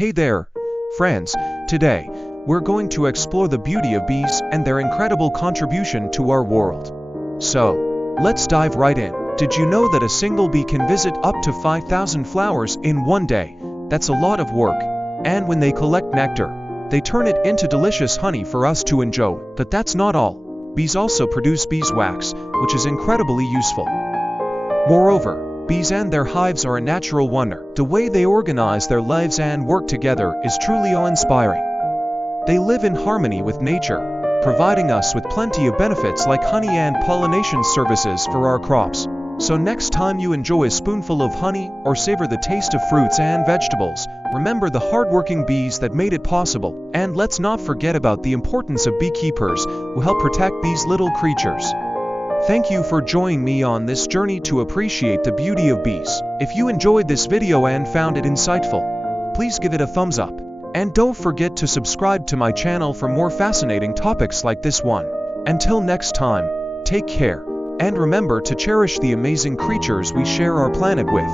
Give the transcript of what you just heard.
Hey there, friends. Today, we're going to explore the beauty of bees and their incredible contribution to our world. So, let's dive right in. Did you know that a single bee can visit up to 5,000 flowers in one day? That's a lot of work. And when they collect nectar, they turn it into delicious honey for us to enjoy. But that's not all. Bees also produce beeswax, which is incredibly useful. Moreover, bees and their hives are a natural wonder. The way they organize their lives and work together is truly awe-inspiring. They live in harmony with nature, providing us with plenty of benefits like honey and pollination services for our crops. So next time you enjoy a spoonful of honey or savor the taste of fruits and vegetables, remember the hardworking bees that made it possible. And let's not forget about the importance of beekeepers who help protect these little creatures. Thank you for joining me on this journey to appreciate the beauty of bees. If you enjoyed this video and found it insightful, please give it a thumbs up. And don't forget to subscribe to my channel for more fascinating topics like this one. Until next time, take care, and remember to cherish the amazing creatures we share our planet with.